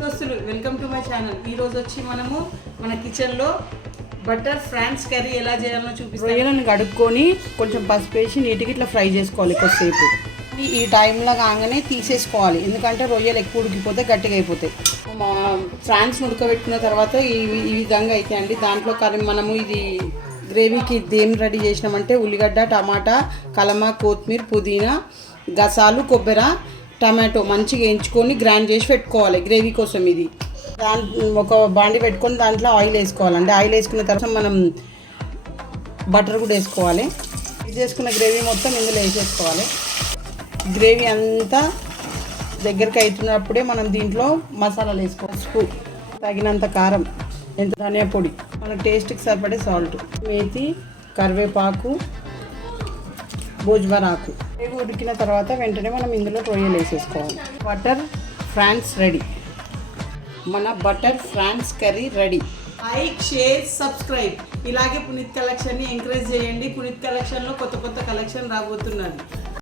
దోస్తులు welcome to my channel. ఈ రోజు వచ్చి మనము మన కిచెన్లో బటర్ ఫ్రాన్స్ కర్రీ ఎలా చేయాలో చూపిస్తాం. రొయ్యలను కడుక్కొని కొంచెం పసుపు వేసి నీటికి ఇట్లా ఫ్రై చేసుకోవాలి కొద్దిసేపు. ఈ టైంలో కాగానే తీసేసుకోవాలి, ఎందుకంటే రొయ్యలు ఎక్కువ ఉడికిపోతే గట్టిగా అయిపోతాయి. ఫ్రాన్స్ ఉడకబెట్టుకున్న తర్వాత ఈ విధంగా అయితే అండి. దాంట్లో మనము ఇది గ్రేవీకి ఏం రెడీ చేసినామంటే ఉల్లిగడ్డ, టమాటా, కలమ, కొత్తిమీర, పుదీనా, గసాలు, కొబ్బరి, టమాటో మంచిగా వేయించుకొని గ్రైండ్ చేసి పెట్టుకోవాలి గ్రేవీ కోసం. ఇది ఒక బాండి పెట్టుకొని దాంట్లో ఆయిల్ వేసుకోవాలండి. ఆయిల్ వేసుకున్న తర్వాత మనం బటర్ కూడా వేసుకోవాలి. ఇది చేసుకున్న గ్రేవీ మొత్తం ఇందులో వేసేసుకోవాలి. గ్రేవీ అంతా దగ్గరికి అవుతున్నప్పుడే మనం దీంట్లో మసాలాలు వేసుకోవాలి. పసుపు, తగినంత కారం, ఎంత ధనియా పొడి, మన టేస్ట్కి సరిపడే సాల్ట్, మేతి, కరివేపాకు, భోజ్వర్ ఆకు. గ్రేవీ ఉడికిన తర్వాత వెంటనే మనం ఇందులో రొయ్యలు వేసేసుకోవాలి. Butter prawns ready. మన butter prawns curry ready. Like, share, subscribe. ఇలాగే పునీత్ కలెక్షన్ని ఎంకరేజ్ చేయండి. పునీత్ కలెక్షన్లో కొత్త కలెక్షన్ రాబోతున్నది.